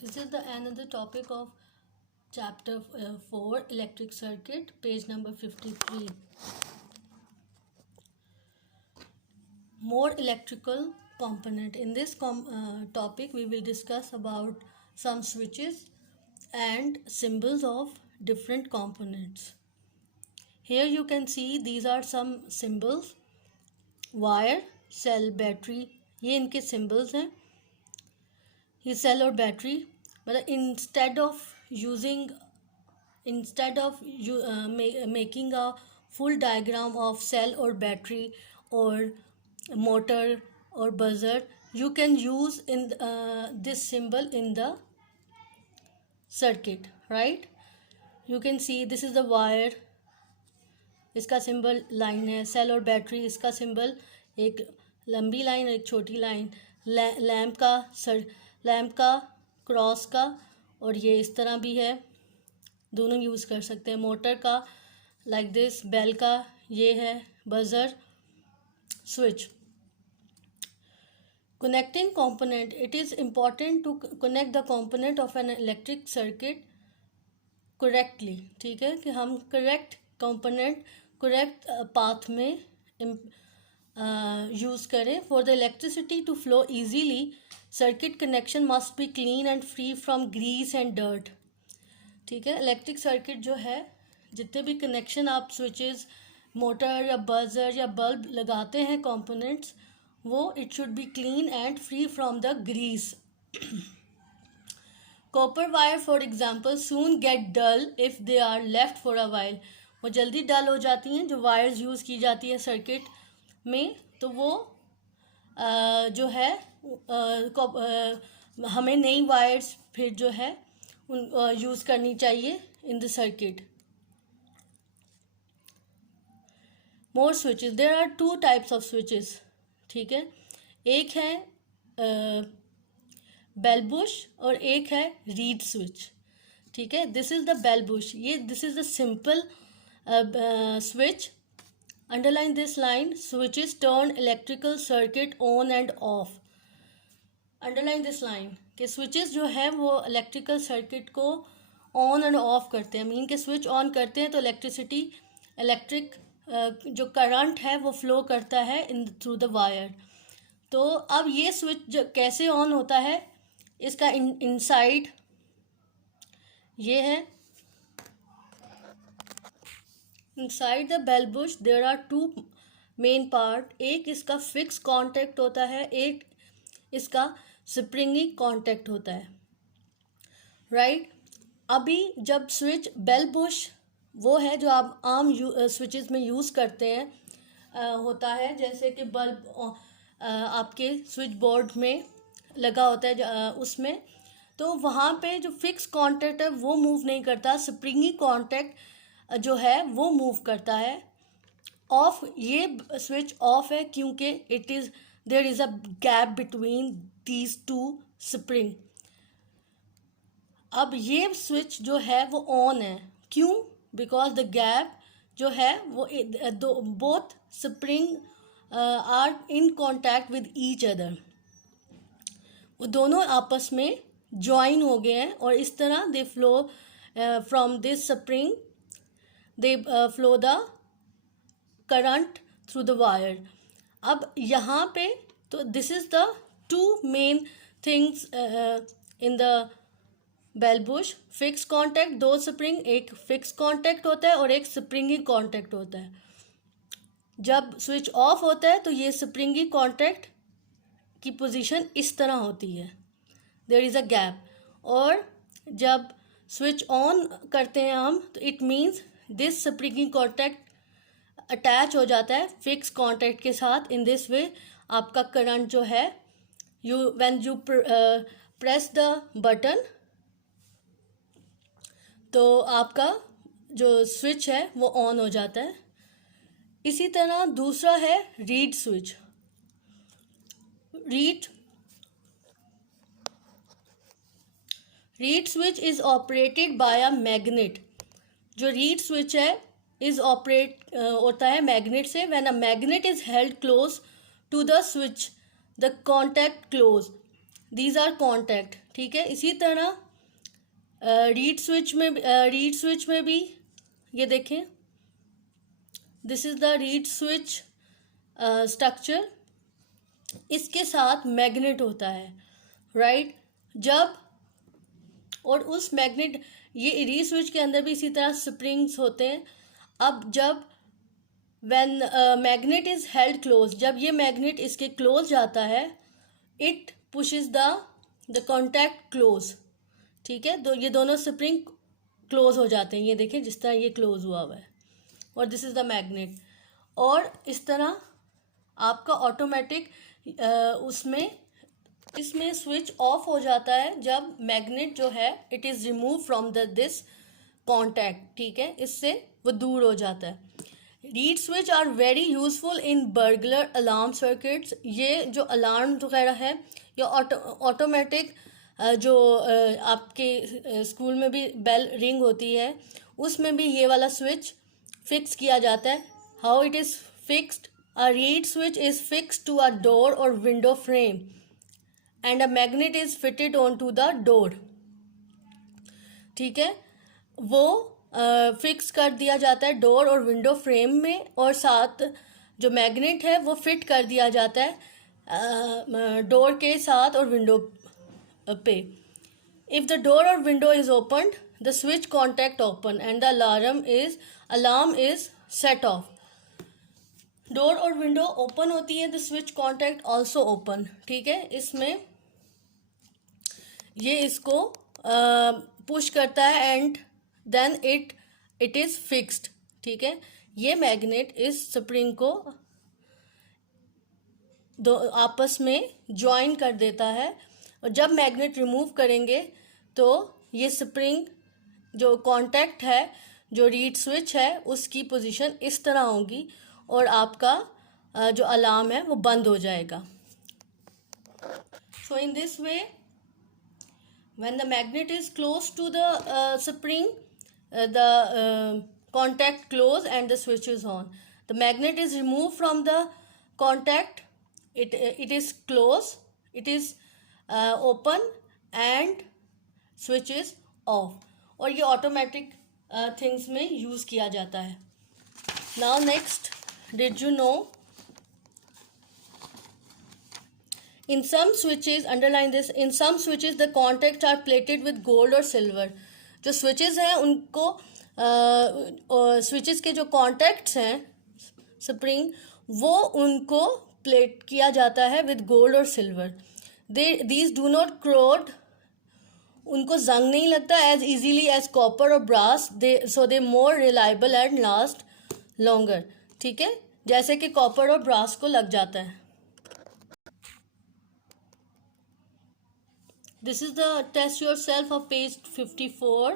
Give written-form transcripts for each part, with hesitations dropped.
This is the another topic of chapter 4 electric circuit, page number 53. More electrical component. In this topic we will discuss about some switches and symbols of different components. Here you can see these are some symbols. Wire, cell, battery, ये इनके symbols हैं. ये cell और battery, मतलब instead of making a full diagram of cell or battery or motor or buzzer, you can use this symbol in the circuit, right? You can see this is the wire, इसका symbol line है. Cell और battery, इसका symbol एक लंबी line और एक छोटी line. Lamp का क्रॉस का, और ये इस तरह भी है, दोनों यूज़ कर सकते हैं. मोटर का लाइक दिस, बेल का ये है, buzzer, switch. Connecting component. It is important to connect the component of an electric circuit correctly. ठीक है कि हम correct component correct path में use करें. For the electricity to flow easily, circuit connection must be clean and free from grease and dirt. ठीक है, electric circuit जो है, जितने भी कनेक्शन आप स्विचेस, मोटर या बजर या बल्ब लगाते हैं कंपोनेंट्स, वो it should be clean and free from the grease. Copper wire for example soon get dull if they are left for a while. वो जल्दी डल हो जाती हैं जो वायर्स यूज़ की जाती है सर्किट में. तो वो जो है हमें नई वायर्स फिर जो है यूज़ करनी चाहिए in the circuit. More switches. There are 2 types of switches. ठीक है, एक है बेल बुश और एक है रीड स्विच. ठीक है, this is the bell push. This is the simple switch. Underline this line. Switches turn electrical circuit on and off. Underline this line कि switches जो है वो electrical circuit को on and off करते हैं. Mean के switch on करते हैं तो electric जो करंट है वो फ्लो करता है थ्रू द वायर. तो अब ये स्विच कैसे ऑन होता है, इसका इनसाइड ये है. Inside the bell push there are 2 main part. एक इसका फिक्स कांटेक्ट होता है, एक इसका स्प्रिंगी कांटेक्ट होता है, राइट. अभी जब स्विच बेल बुश वो है जो आप आम स्विचेस में यूज़ करते हैं होता है, जैसे कि बल्ब आपके स्विच बोर्ड में लगा होता है उसमें, तो वहाँ पे जो फिक्स कांटेक्ट है वो मूव नहीं करता. स्प्रिंगी कांटेक्ट जो है वो मूव करता है. ऑफ, ये स्विच ऑफ है क्योंकि there is a gap between these 2 spring. अब ये स्विच जो है वो ऑन है, क्यों? बिकॉज द गैप जो है वो both spring are in contact with each other. वो दोनों आपस में ज्वाइन हो गए हैं और इस तरह they flow from this spring, they flow the current through the wire. अब यहाँ पे तो this is the 2 main things in the bell push. Fix contact, 2 spring, एक फिक्स कांटेक्ट होता है और एक स्प्रिंगी कांटेक्ट होता है. जब स्विच ऑफ होता है तो ये स्प्रिंगी कांटेक्ट की पोजीशन इस तरह होती है, देयर इज़ अ गैप. और जब स्विच ऑन करते हैं हम तो it means this springy contact attach हो जाता है फिक्स कांटेक्ट के साथ. इन दिस वे आपका करंट जो है, when you press the button, तो आपका जो स्विच है वो ऑन हो जाता है. इसी तरह दूसरा है reed switch. Reed switch is operated by a magnet. जो रीड स्विच है इज ऑपरेट होता है मैग्नेट से. When a magnet is held close to the switch the contact close. These are contact, ठीक है। इसी तरह रीड स्विच में भी ये देखें, this is the reed switch structure. इसके साथ मैग्नेट होता है, राइट। जब और उस मैग्नेट, ये रीड स्विच के अंदर भी इसी तरह स्प्रिंग्स होते हैं। अब जब when magnet is held close, जब ये मैग्नेट इसके क्लोज जाता है, it pushes the contact close, ठीक है। तो ये दोनों स्प्रिंग क्लोज हो जाते हैं, ये देखें जिस तरह ये क्लोज हुआ हुआ है, और दिस इज द मैग्नेट। और इस तरह आपका ऑटोमेटिक इसमें स्विच ऑफ हो जाता है जब मैग्नेट जो है it is remove from this contact, ठीक है, इससे वो दूर हो जाता है। Reed switch are very useful in burglar alarm circuits. ये जो अलार्म वगैरह है या ऑटोमेटिक जो आपके स्कूल में भी बेल रिंग होती है, उसमें भी ये वाला स्विच फिक्स किया जाता है। How it is fixed? A reed switch is fixed to a door और window frame and a magnet is fitted on to the door, ठीक है। वो फिक्स कर दिया जाता है डोर और विंडो फ्रेम में, और साथ जो मैग्नेट है वो फिट कर दिया जाता है डोर के साथ और विंडो पे। इफ़ द डोर और window is open, the switch contact open and the alarm is set off. Door और विंडो ओपन होती है, the switch contact also open, ठीक है। इसमें ये इसको पुश करता है and then it is fixed, ठीक है। ये मैग्नेट इस स्प्रिंग को दो आपस में ज्वाइन कर देता है, और जब मैग्नेट रिमूव करेंगे तो ये स्प्रिंग जो कांटेक्ट है, जो रीड स्विच है, उसकी पोजीशन इस तरह होगी और आपका जो अलार्म है वो बंद हो जाएगा। So in this way when the magnet is close to the spring, the contact close and the switch is on. The magnet is removed from the contact, it is close, it is open and switch is off, और ये automatic things में use किया जाता है। Now next, did you know in some switches, underline this, in some switches the contacts are plated with gold or silver. जो switches हैं उनको switches के जो contacts हैं spring, वो उनको प्लेट किया जाता है with gold और silver. These do not corrode, उनको जंग नहीं लगता as easily as copper or brass, so they more reliable and last longer, ठीक है, जैसे कि कॉपर और ब्रास को लग जाता है। This is the test yourself of page 54.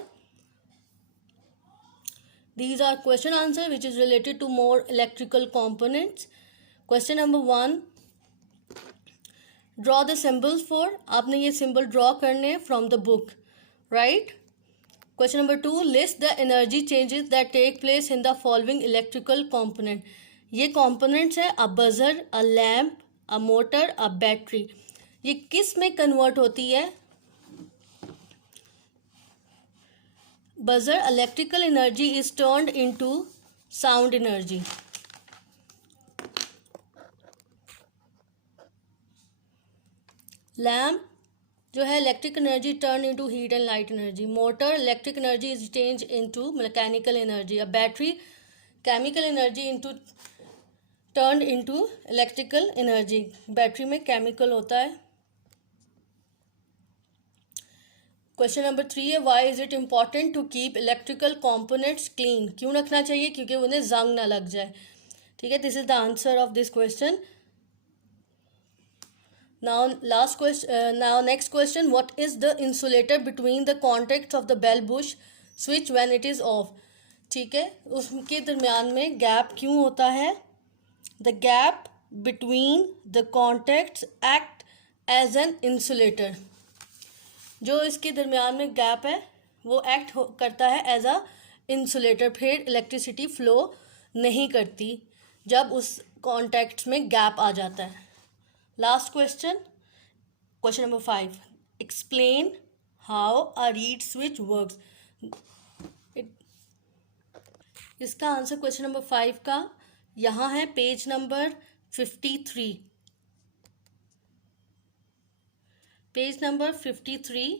These are question answer which is related to more electrical components. Question number 1, draw the symbols for, आपने ये symbol draw करने from the book, right? Question number 2, list the energy changes that take place in the following electrical component. ये components है a buzzer, a lamp, a motor, a battery. ये किस में convert होती है? Buzzer, electrical energy is turned into sound energy. Lamp जो है electric energy turn into heat and light energy. Motor, electric energy is change into mechanical energy. A battery, chemical energy into turn into electrical energy. Battery में chemical होता है। Question number 3 है, why is it important to keep electrical components clean? क्यों रखना चाहिए? क्योंकि उन्हें जंग ना लग जाए, ठीक है। This is the answer of this question. Now next question, what is the insulator between the contacts of the bell bush switch when it is off? ठीक है, उसके दरमियान में गैप क्यों होता है? The gap between the contacts act as an insulator. जो इसके दरमियान में गैप है वो एक्ट करता है एज अ इंसुलेटर, फिर इलेक्ट्रिसिटी फ्लो नहीं करती जब उस कॉन्टैक्ट्स में गैप आ जाता है। Last question, question number 5, explain how a reed switch works. इसका आंसर क्वेश्चन नंबर 5 का यहाँ है पेज नंबर 53। पेज नंबर 53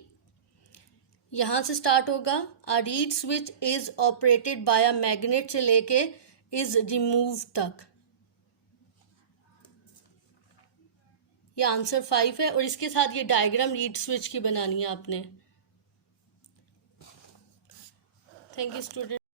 यहाँ से स्टार्ट होगा। A reed switch is operated by a magnet से लेके इज रिमूव तक। ये आंसर 5 है और इसके साथ ये डायग्राम रीड स्विच की बनानी है आपने। Thank you student.